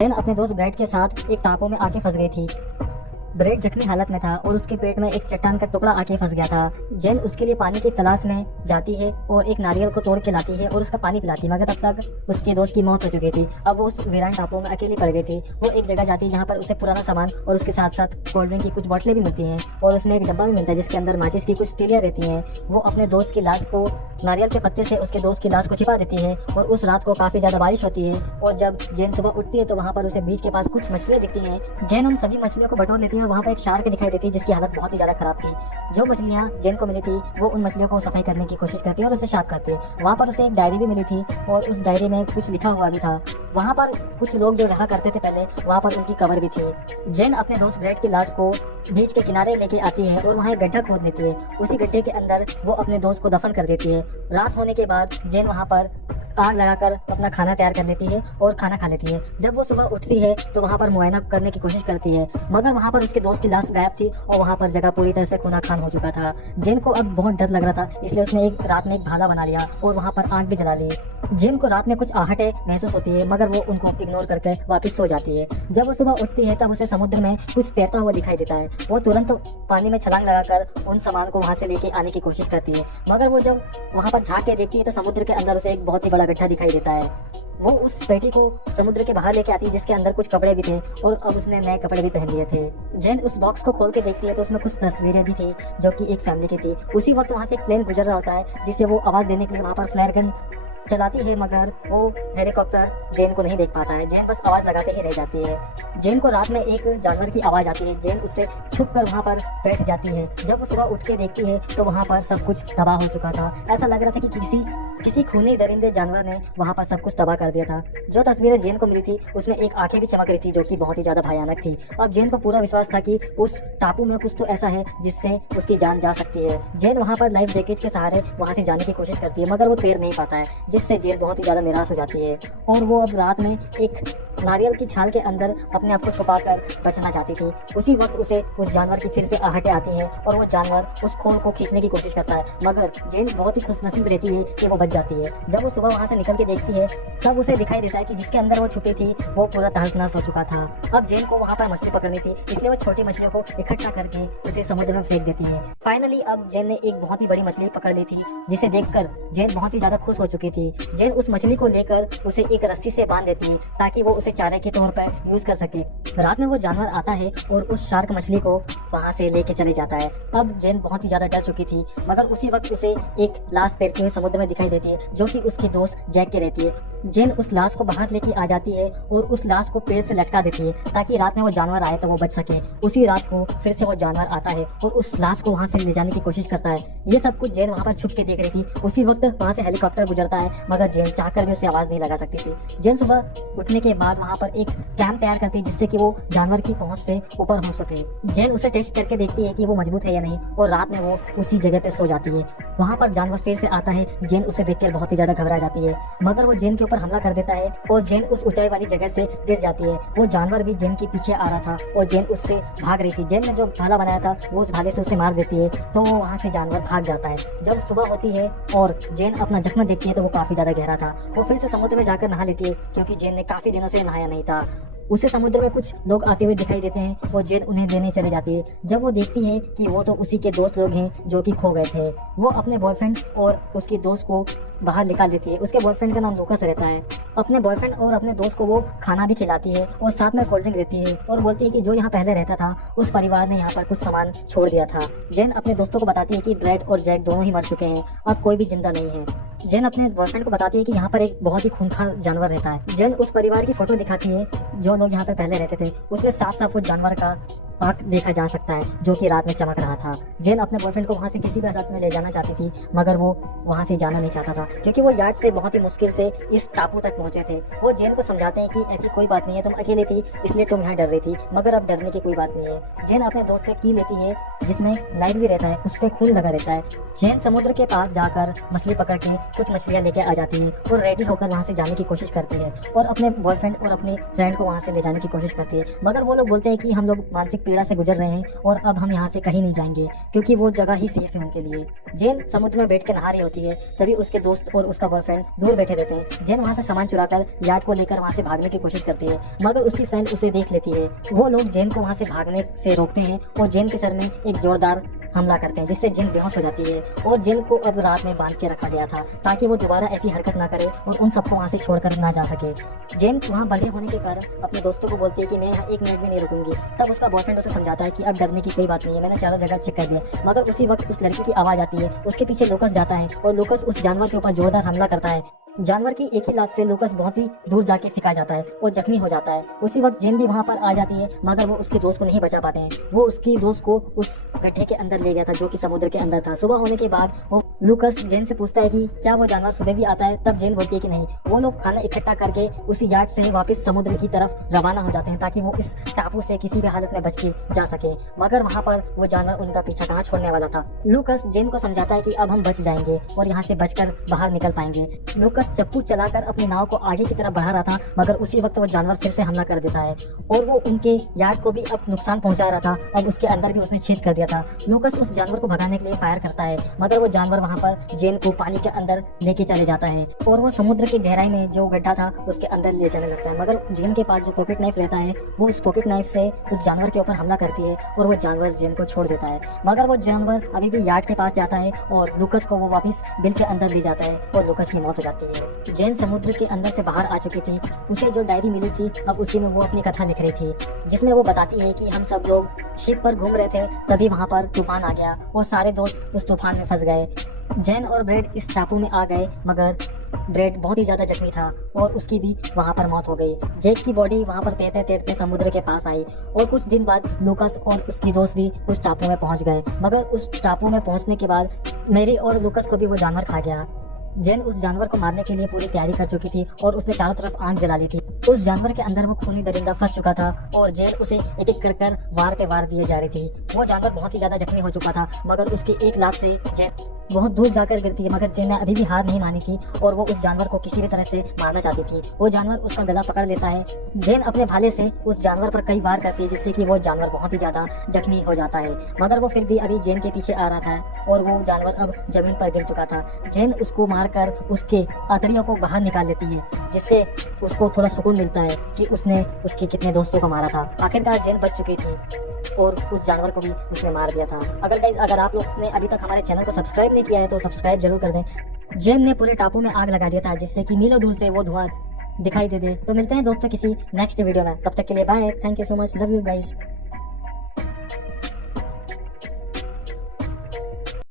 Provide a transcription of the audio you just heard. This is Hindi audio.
जेन अपने दोस्त ब्रेड के साथ एक टापू में आके फंस गई थी। ब्रेड जख्मी हालत में था और उसके पेट में एक चट्टान का टुकड़ा आके फंस गया था। जेन उसके लिए पानी की तलाश में जाती है और एक नारियल को तोड़ के लाती है और उसका पानी पिलाती है, मगर तब तक उसके दोस्त की मौत हो चुकी थी। अब वो उस वीरान टापू में अकेली पड़ गई थी। वो एक जगह जाती है जहाँ पर उसे पुराना सामान और उसके साथ साथ कोल्ड ड्रिंक की कुछ बोतलें भी मिलती हैं और उसमें एक डब्बा भी मिलता है जिसके अंदर माचिस की कुछ तीलियां रहती हैं। वो अपने दोस्त की लाश को नारियल के पत्ते से उसके दोस्त की लाश को छिपा देती है और उस रात को काफी ज्यादा बारिश होती है और जब जेन सुबह उठती है तो वहाँ पर उसे बीच के पास कुछ मछलियाँ दिखती हैं। जेन उन सभी मछलियों को बटोर लेती है और वहाँ पर एक शार्क दिखाई देती है जिसकी हालत बहुत ही ज्यादा खराब थी। जो मछलियाँ जेन को मिली थी वो उन मछलियों को सफाई करने की कोशिश करती है और उसे साफ करती है। वहाँ पर उसे एक डायरी भी मिली थी और उस डायरी में कुछ लिखा हुआ भी था। वहाँ पर कुछ लोग जो रहा करते थे पहले, वहाँ पर उनकी कब्र भी थी। जेन अपने दोस्त ब्रेड की लाश को बीच के किनारे लेके आती है और वहाँ एक गड्ढा खोद लेती है। उसी गड्ढे के अंदर वो अपने दोस्त को दफन कर देती है। रात होने के बाद जेन वहाँ पर आग लगाकर अपना खाना तैयार कर लेती है और खाना खा लेती है। जब वो सुबह उठती है तो वहाँ पर मुआयना करने की कोशिश करती है, मगर वहाँ पर उसके दोस्त की लाश गायब थी और वहाँ पर जगह पूरी तरह से खूना खान हो चुका था। जेन को अब बहुत डर लग रहा था, इसलिए उसने एक रात में एक भाला बना लिया और वहाँ पर आग भी जला ली। जेन को रात में कुछ आहटें महसूस होती है, मगर वो उनको इग्नोर करके वापस सो जाती है। जब वो सुबह उठती है तब उसे समुद्र में कुछ तैरता हुआ दिखाई देता है। वो तुरंत पानी में छलांग लगाकर उन सामान को वहाँ से लेके आने की कोशिश करती है, मगर वो जब वहाँ पर झांक के देखती है तो समुद्र के अंदर उसे एक बहुत ही बड़ा गड्ढा दिखाई देता है। वो उस पेटी को समुद्र के बाहर लेके आती है जिसके अंदर कुछ कपड़े भी थे और अब उसने नए कपड़े भी पहन लिए थे। जेन उस बॉक्स को खोल के देखती है तो उसमें कुछ तस्वीरें भी थी जो कि एक फैमिली की थी। उसी वक्त वहाँ से एक प्लेन गुजर रहा होता है जिससे वो आवाज देने के लिए वहाँ पर फ्लेयर गन चलाती है, मगर वो हेलीकॉप्टर जेन को नहीं देख पाता है। जेन बस आवाज लगाते ही रह जाती है। जेन को रात में एक जानवर की आवाज आती है। जेन उससे छुप कर वहाँ पर बैठ जाती है। जब वो सुबह उठ के देखती है तो वहाँ पर सब कुछ तबाह हो चुका था। ऐसा लग रहा था कि किसी खूनी दरिंदे जानवर ने वहाँ पर सब कुछ तबाह कर दिया था। जो तस्वीरें जेन को मिली थी उसमें एक आंखें भी चमक रही थी जो कि बहुत ही ज्यादा भयानक थी। अब जेन को पूरा विश्वास था कि उस टापू में कुछ तो ऐसा है जिससे उसकी जान जा सकती है। जेन वहाँ पर लाइफ जैकेट के सहारे वहाँ से जाने की कोशिश करती है, मगर वो तैर नहीं पाता है, जिससे जेन बहुत ही ज्यादा निराश हो जाती है और वो अब रात में एक नारियल की छाल के अंदर अपने आप को छुपाकर बचना चाहती थी। उसी वक्त उसे उस जानवर की फिर से आहटें आती हैं और वो जानवर उस खोल को खींचने की कोशिश करता है, मगर जेन बहुत ही खुशनसीब रहती है कि वो बच जाती है। जब वो सुबह वहाँ से निकल के देखती है तब उसे दिखाई देता है कि जिसके अंदर वो छुपी थी वो पूरा तहस-नहस हो चुका था। अब जेन को वहाँ पर मछली पकड़नी थी, इसलिए वो छोटी मछलियों को इकट्ठा करके उसे समुद्र में फेंक देती है। फाइनली अब जेन ने एक बहुत ही बड़ी मछली पकड़ ली थी, जिसे देखकर जेन बहुत ही ज्यादा खुश हो चुकी थी। जेन उस मछली को लेकर उसे एक रस्सी से बांध देती है ताकि वो उसे चारे के तौर पर यूज कर सके। रात में वो जानवर आता है और उस शार्क मछली को वहाँ से लेके चले जाता है। अब जेन बहुत ही ज्यादा डर चुकी थी, मगर उसी वक्त उसे एक लाश तैरती हुई समुद्र में दिखाई देती है जो कि उसकी दोस्त जैक की रहती है। जेन उस लाश को बाहर लेके आ जाती है और उस लाश को पेड़ से लटका देती है ताकि रात में वो जानवर आए तो वो बच सके। उसी रात को फिर से वो जानवर आता है और उस लाश को वहाँ से ले जाने की कोशिश करता है। ये सब कुछ जेन वहाँ पर छुप के देख रही थी। उसी वक्त वहाँ से हेलीकॉप्टर गुजरता है, मगर जेन चाहकर भी उससे आवाज नहीं लगा सकती थी। जेन सुबह उठने के बाद वहाँ पर एक कैंप तैयार करती है जिससे कि वो जानवर की पहुंच से ऊपर हो सके। जेन उसे टेस्ट करके देखती है कि वो मजबूत है या नहीं और रात में वो उसी जगह पे सो जाती है। वहाँ पर जानवर फिर से आता है। जेन उसे देखकर बहुत ही ज्यादा घबरा जाती है, मगर वो जेन के ऊपर हमला कर देता है और जेन उस ऊंचाई वाली जगह से गिर जाती है। वो जानवर भी जेन के पीछे आ रहा था और जेन उससे भाग रही थी। जेन ने जो भाला बनाया था वो उस भाले से उसे मार देती है तो वो वहाँ से जानवर भाग जाता है। जब सुबह होती है और जेन अपना जख्म देखती है तो वो काफी ज्यादा गहरा था। वो फिर से समुद्र में जाकर नहा लेती है क्योंकि जेन ने काफी दिनों से नहाया नहीं था। उसे समुद्र में कुछ लोग आते हुए दिखाई देते हैं और जेन उन्हें लेने चले जाती है। जब वो देखती है कि वो तो उसी के दोस्त लोग हैं जो कि खो गए थे, वो अपने बॉयफ्रेंड और उसकी दोस्त को बाहर निकाल देती है। उसके बॉयफ्रेंड का नाम लूकास रहता है। अपने बॉयफ्रेंड और अपने दोस्त को वो खाना भी खिलाती है और साथ में कोल्ड ड्रिंक देती है और बोलती है कि जो यहाँ पहले रहता था उस परिवार ने यहाँ पर कुछ सामान छोड़ दिया था। जेन अपने दोस्तों को बताती है कि ब्रेड और जैक दोनों ही मर चुके हैं, अब कोई भी जिंदा नहीं है। जेन अपने बॉयफ्रेंड को बताती है कि यहाँ पर एक बहुत ही खूंखार जानवर रहता है। जेन उस परिवार की फोटो दिखाती है जो लोग यहाँ पर पहले रहते थे। उसमें साफ साफ उस जानवर का आंख देखा जा सकता है जो कि रात में चमक रहा था। जेन अपने बॉयफ्रेंड को वहाँ से किसी भी हालत में ले जाना चाहती थी, मगर वो वहाँ से जाना नहीं चाहता था क्योंकि वो यार्ड से बहुत ही मुश्किल से इस टापू तक पहुँचे थे। वो जेन को समझाते हैं कि ऐसी कोई बात नहीं है, तुम अकेले थी इसलिए तुम यहाँ डर रही थी, मगर अब डरने की कोई बात नहीं है। जेन अपने दोस्त से की लेती है जिसमें लाइट भी रहता है, उस पर खून लगा रहता है। जेन समुद्र के पास जाकर मछली पकड़ के कुछ मछलियाँ लेके आ जाती है और रेडी होकर वहाँ से जाने की कोशिश करती है और अपने बॉयफ्रेंड और अपने फ्रेंड को वहाँ से ले जाने की कोशिश करती है, मगर वो लोग बोलते हैं कि हम लोग मानसिक पीड़ा से गुजर रहे हैं और अब हम यहाँ से कहीं नहीं जाएंगे क्योंकि वो जगह ही सेफ है उनके लिए। जेन समुद्र में बैठ के नहा रही होती है, तभी उसके दोस्त और उसका बॉयफ्रेंड दूर बैठे रहते हैं। जेन वहाँ से सामान चुराकर यार्ड को लेकर वहाँ से भागने की कोशिश करती है, मगर उसकी फ्रेंड उसे देख लेती है। वो लोग जेन को वहाँ से भागने से रोकते हैं और जेन के सर में एक जोरदार हमला करते हैं, जिससे जेन बेहोश हो जाती है। और जेन को अब रात में बांध के रखा गया था ताकि वो दोबारा ऐसी हरकत ना करे और उन सबको वहाँ से छोड़कर ना जा सके। जेन वहाँ बंधे होने के कारण अपने दोस्तों को बोलती है कि मैं यहाँ 1 मिनट भी नहीं रुकूंगी। तब उसका बॉयफ्रेंड उसे समझाता है कि अब डरने की कोई बात नहीं है, मैंने चारों जगह चेक कर दिया। मगर उसी वक्त उस लड़की की आवाज़ आती है, उसके पीछे लूकस जाता है और लूकस उस जानवर के ऊपर जोरदार हमला करता है। जानवर की एक ही लात से लूकस बहुत ही दूर जाके फेंका जाता है और जख्मी हो जाता है। उसी वक्त जेन भी वहाँ पर आ जाती है, मगर वो उसके दोस्त को नहीं बचा पाते हैं। वो उसकी दोस्त को उस गड्ढे के अंदर ले गया था जो कि समुद्र के अंदर था। सुबह होने के बाद वो लूकस जेन से पूछता है कि क्या वो जानवर सुबह भी आता है। तब जेन बोलती है कि नहीं। वो लोग खाना इकट्ठा करके उसी यार्ड से वापस समुद्र की तरफ रवाना हो जाते हैं ताकि वो इस टापू से किसी भी हालत में बच के जा सके। मगर वहाँ पर वो जानवर उनका पीछा कहाँ छोड़ने वाला था। लूकस जेन को समझाता है कि अब हम बच जाएंगे और यहाँ से बचकर बाहर निकल पाएंगे। लूकस चप्पू चलाकर अपनी नाव को आगे की तरफ बढ़ा रहा था, मगर उसी वक्त वो जानवर फिर से हमला कर देता है और वो उनके यार्ड को भी अब नुकसान पहुंचा रहा था। अब उसके अंदर भी उसने छेद कर दिया था। लूकस उस जानवर को भगाने के लिए फायर करता है, मगर वो जानवर वहाँ पर जेन को पानी के अंदर लेके चले जाता है और वो समुद्र की गहराई में जो गड्ढा था उसके अंदर ले जाने लगता है। मगर जेन के पास जो पॉकेट नाइफ रहता है, वो उस पॉकेट नाइफ से उस जानवर के ऊपर हमला करती है और वो जानवर जेन को छोड़ देता है। मगर वो जानवर अभी भी यार्ड के पास जाता है और लूकस को वो वापस बिल के अंदर ले जाता है और लूकस की मौत हो जाती है। जेन समुद्र के अंदर से बाहर आ चुकी थी। उसे जो डायरी मिली थी, अब उसी में वो अपनी कथा लिख रही थी, जिसमें वो बताती है कि हम सब लोग शिप पर घूम रहे थे, तभी वहाँ पर तूफान आ गया और सारे दोस्त उस तूफान में फंस गए। जेन और ब्रेड इस टापू में आ गए, मगर ब्रेड बहुत ही ज्यादा जख्मी था और उसकी भी वहाँ पर मौत हो गई। जेक की बॉडी वहाँ पर तैरते तैरते समुद्र के पास आई और कुछ दिन बाद लूकस और उसकी दोस्त भी उस टापू में पहुँच गए। मगर उस टापू में पहुँचने के बाद मेरी और लूकस को भी वो जानवर खा गया। जेन उस जानवर को मारने के लिए पूरी तैयारी कर चुकी थी और उसने चारों तरफ आग जला ली थी। उस जानवर के अंदर वो खूनी दरिंदा फंस चुका था और जेन उसे एक एक कर वार पे वार दिए जा रही थी। वो जानवर बहुत ही ज्यादा जख्मी हो चुका था, मगर उसकी एक लात से जेन बहुत दूर जाकर गिरती है। मगर जेन ने अभी भी हार नहीं मानी थी और वो उस जानवर को किसी भी तरह से मारना चाहती थी। वो जानवर उसका गला पकड़ लेता है। जेन अपने भाले से उस जानवर पर कई वार करती है, जिससे कि वो जानवर बहुत ही ज्यादा जख्मी हो जाता है। मगर वो फिर भी अभी जेन के पीछे आ रहा था और वो जानवर अब जमीन पर गिर चुका था। जेन उसको मारकर उसके आंतड़ियों को बाहर निकाल लेती है, जिससे उसको थोड़ा सुकून मिलता है कि उसने उसके कितने दोस्तों को मारा था। आखिरकार जेन बच चुकी थी और उस जानवर को भी उसने मार दिया था। अगर आप लोग ने अभी तक हमारे चैनल को सब्सक्राइब नहीं किया है तो सब्सक्राइब जरूर कर दें। जेन ने पूरे टापू में आग लगा दिया था, जिससे कि मीलों दूर से वो धुआं दिखाई दे। तो मिलते हैं दोस्तों किसी नेक्स्ट वीडियो में, तब तक के लिए bye. Thank you so much, love you guys.